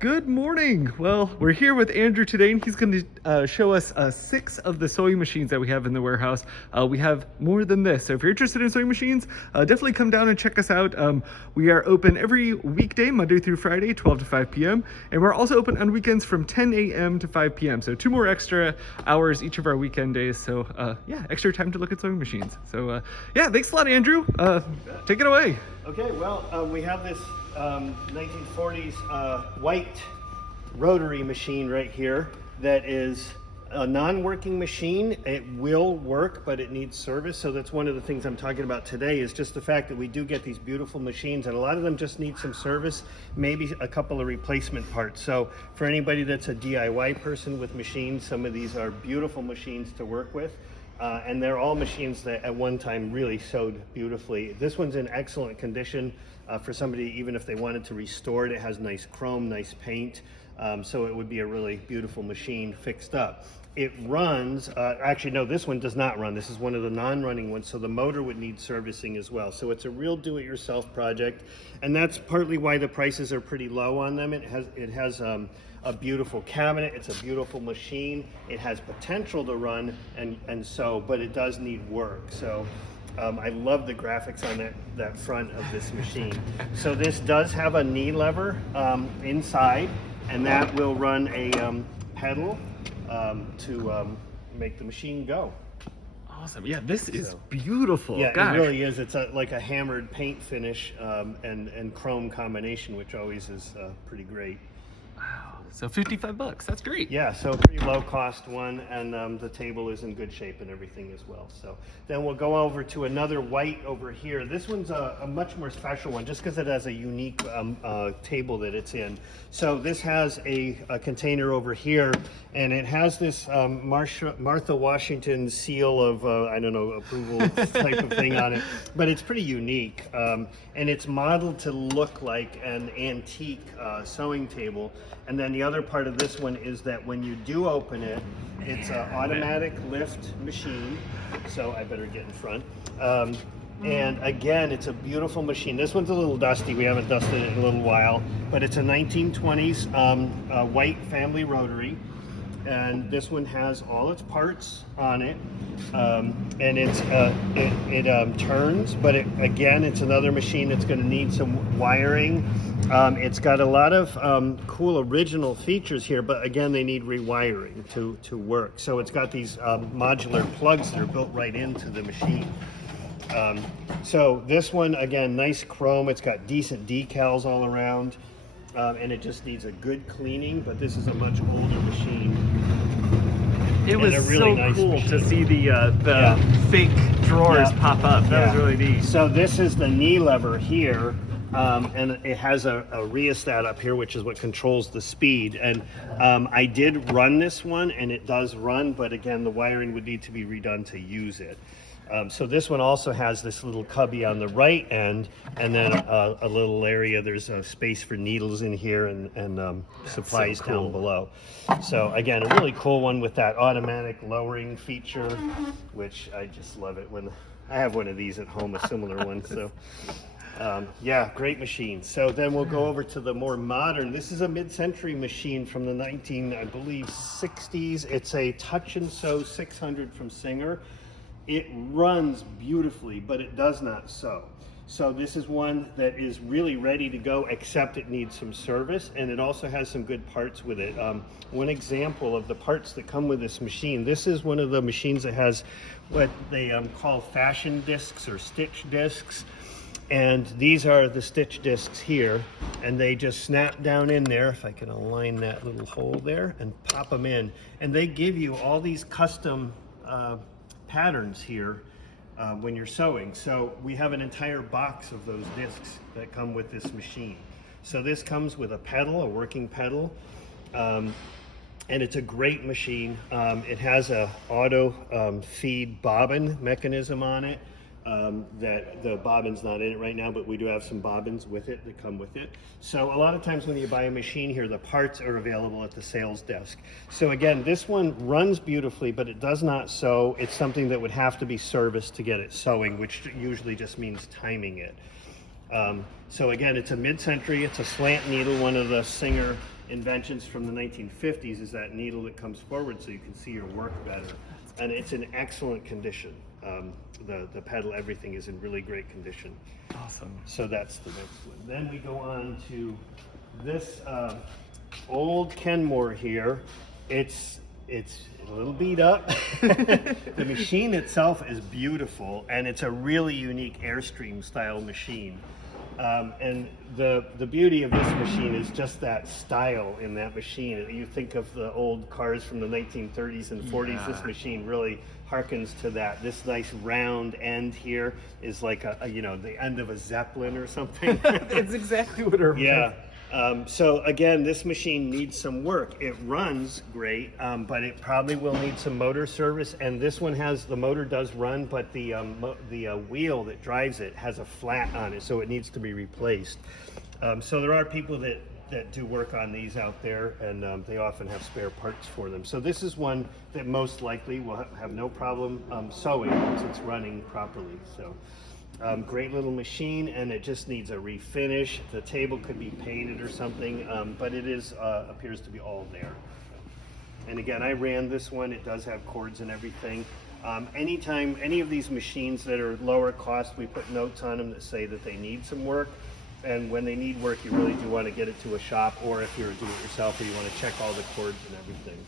Good morning. Well, we're here with Andrew today, and he's going to show us 6 of the sewing machines that we have in the warehouse. We have more than this, so if you're interested in sewing machines, definitely come down and check us out. We are open every weekday, Monday through Friday, 12 to 5 p.m., and we're also open on weekends from 10 a.m. to 5 p.m., so 2 more extra hours each of our weekend days, so yeah, extra time to look at sewing machines. So yeah, thanks a lot, Andrew. Take it away. Okay, well, we have this 1940s white rotary machine right here that is a non-working machine. It will work, but it needs service. So that's one of the things I'm talking about today, is just the fact that we do get these beautiful machines, and a lot of them just need some service, maybe a couple of replacement parts. So for anybody that's a DIY person with machines, some of these are beautiful machines to work with. And they're all machines that at one time really sewed beautifully. This one's in excellent condition for somebody, even if they wanted to restore it. It has nice chrome, nice paint. So it would be a really beautiful machine fixed up. It runs, actually no, this one does not run. This is one of the non-running ones, so the motor would need servicing as well. So it's a real do-it-yourself project, and that's partly why the prices are pretty low on them. It has a beautiful cabinet. It's a beautiful machine. It has potential to run and sew, but it does need work. So I love the graphics on that front of this machine. So this does have a knee lever inside, and that will run a pedal to make the machine go. Awesome. Yeah, this is beautiful. Yeah, Gosh. it really is. It's like a hammered paint finish and chrome combination, which always is pretty great. Wow. So $55. That's great. Yeah, so pretty low cost one, and the table is in good shape and everything as well. So then we'll go over to another white over here. This one's a much more special one, just because it has a unique table that it's in. So this has a container over here, and it has this Martha Washington seal of, I don't know, approval type of thing on it, but it's pretty unique. And it's modeled to look like an antique sewing table. And then the other part of this one is that when you do open it, it's an automatic lift machine. So I better get in front. And again, it's a beautiful machine. This one's a little dusty. We haven't dusted it in a little while, but it's a 1920s white family rotary. And this one has all its parts on it, and it turns, but again, it's another machine that's going to need some wiring. It's got a lot of cool original features here, but again, they need rewiring to work. So it's got these modular plugs that are built right into the machine. So this one, again, nice chrome. It's got decent decals all around. And it just needs a good cleaning, but this is a much older machine. It was really so nice cool machine to see the fake drawers pop up. That was really neat. So this is the knee lever here, and it has a rheostat up here, which is what controls the speed. And I did run this one, and it does run, but again, the wiring would need to be redone to use it. So this one also has this little cubby on the right end, and then a little area. There's a space for needles in here and supplies so cool down below. So again, a really cool one with that automatic lowering feature, which I just love it. When I have one of these at home, a similar one. So yeah, great machine. So then we'll go over to the more modern. This is a mid-century machine from the 60s. It's a Touch and Sew 600 from Singer. It runs beautifully, but it does not sew. So this is one that is really ready to go, except it needs some service, and it also has some good parts with it. One example of the parts that come with this machine, this is one of the machines that has what they call fashion discs or stitch discs. And these are the stitch discs here, and they just snap down in there, if I can align that little hole there, and pop them in. And they give you all these custom patterns here when you're sewing. So we have an entire box of those discs that come with this machine. So this comes with a pedal, a working pedal, and it's a great machine. It has a auto feed bobbin mechanism on it. That the bobbin's not in it right now, but we do have some bobbins with it that come with it. So a lot of times when you buy a machine here, the parts are available at the sales desk. So again, this one runs beautifully, but it does not sew. It's something that would have to be serviced to get it sewing, which usually just means timing it. So again, it's a mid-century, it's a slant needle, one of the Singer inventions from the 1950s is that needle that comes forward so you can see your work better. And it's in excellent condition. The pedal, everything is in really great condition. Awesome. So that's the next one. Then we go on to this old Kenmore here. It's a little beat up. The machine itself is beautiful, and it's a really unique Airstream style machine. And the beauty of this machine is just that style in that machine. You think of the old cars from the 1930s and 40s. This machine really harkens to that. This nice round end here is like the end of a Zeppelin or something. It's exactly what it reminds. Yeah. So again, this machine needs some work. It runs great, but it probably will need some motor service. And this one the motor does run, but the wheel that drives it has a flat on it, so it needs to be replaced. So there are people that do work on these out there, and they often have spare parts for them. So this is one that most likely will have no problem sewing once it's running properly. So. Great little machine, and it just needs a refinish. The table could be painted or something, but it appears to be all there. And again, I ran this one. It does have cords and everything. Anytime any of these machines that are lower cost, we put notes on them that say that they need some work. And when they need work, you really do want to get it to a shop, or if you're a do-it-yourselfer, you want to check all the cords and everything.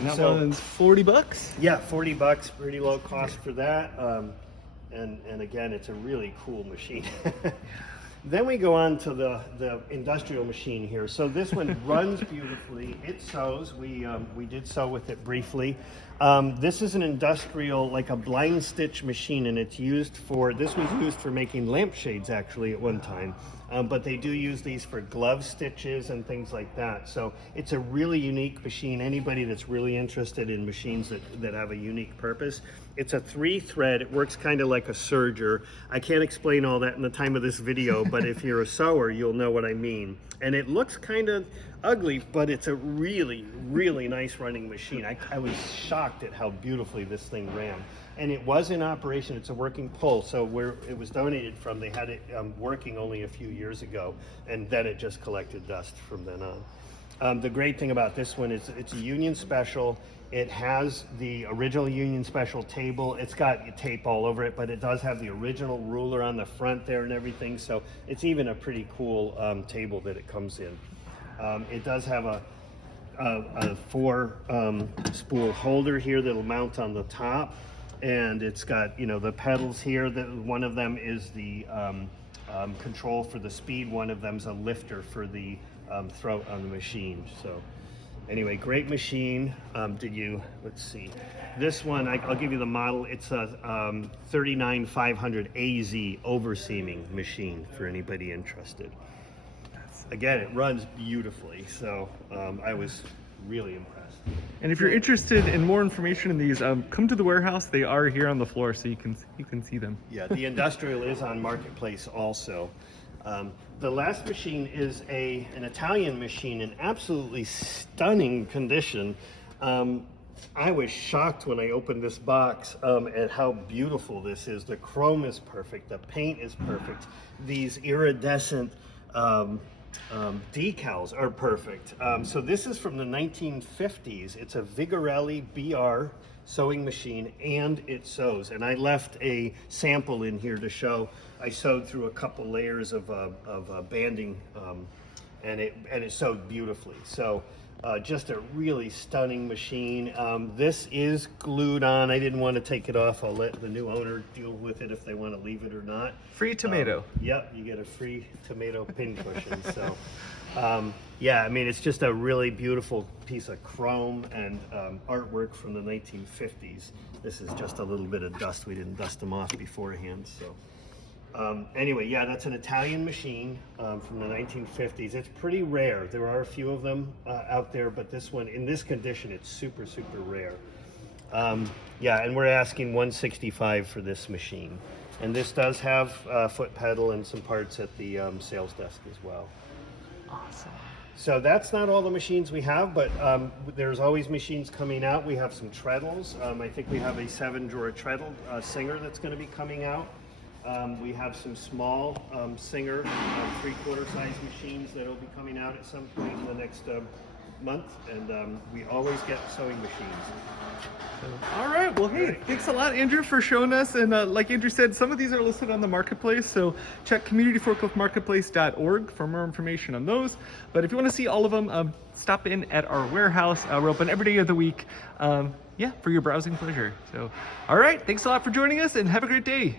And that one's $40? Yeah, $40, pretty low cost for that. And again, it's a really cool machine. Then we go on to the industrial machine here. So this one runs beautifully. It sews. We did sew with it briefly. This is an industrial, like a blind stitch machine, and this was used for making lampshades actually at one time. But they do use these for glove stitches and things like that. So it's a really unique machine. Anybody that's really interested in machines that have a unique purpose. It's a 3-thread. It works kind of like a serger. I can't explain all that in the time of this video, but if you're a sewer, you'll know what I mean. And it looks kind of ugly, but it's a really, really nice running machine. I was shocked at how beautifully this thing ran. And it was in operation. It's a working pull. So where it was donated from, they had it working only a few years ago, and then it just collected dust from then on. The great thing about this one is it's a Union Special. It has the original Union Special table. It's got tape all over it, but it does have the original ruler on the front there and everything. So it's even a pretty cool table that it comes in. It does have a 4-spool holder here that'll mount on the top. And it's got, the pedals here. One of them is the control for the speed. One of them's a lifter for the throat on the machine. So anyway, great machine. Let's see. This one, I'll give you the model. It's a 39500 AZ overseaming machine for anybody interested. Again, it runs beautifully. So I was really impressed. And if you're interested in more information in these, come to the warehouse. They are here on the floor, so you can see them. Yeah, the industrial is on Marketplace also. The last machine is an Italian machine in absolutely stunning condition. I was shocked when I opened this box at how beautiful this is. The chrome is perfect. The paint is perfect. These iridescent decals are perfect. So this is from the 1950s. It's a Vigorelli BR sewing machine, and it sews. And I left a sample in here to show. I sewed through a couple layers of banding, and it sewed beautifully. So just a really stunning machine. This is glued on. I didn't want to take it off. I'll let the new owner deal with it if they want to leave it or not. Free tomato. Yep, you get a free tomato pin cushion. So yeah, I mean, it's just a really beautiful piece of chrome and artwork from the 1950s. This is just a little bit of dust. We didn't dust them off beforehand. So anyway, yeah, that's an Italian machine from the 1950s. It's pretty rare. There are a few of them out there, but this one, in this condition, it's super, super rare. Yeah, and we're asking $165 for this machine. And this does have a foot pedal and some parts at the sales desk as well. Awesome. So that's not all the machines we have, but there's always machines coming out. We have some treadles. I think we have a 7-drawer treadle Singer that's going to be coming out. We have some small Singer 3/4 size machines that will be coming out at some point in the next month, and we always get sewing machines. All right. Well, hey, thanks a lot, Andrew, for showing us. And like Andrew said, some of these are listed on the marketplace. So check communityforkliftmarketplace.org for more information on those. But if you want to see all of them, stop in at our warehouse. We're open every day of the week. Yeah, for your browsing pleasure. So, all right. Thanks a lot for joining us, and have a great day.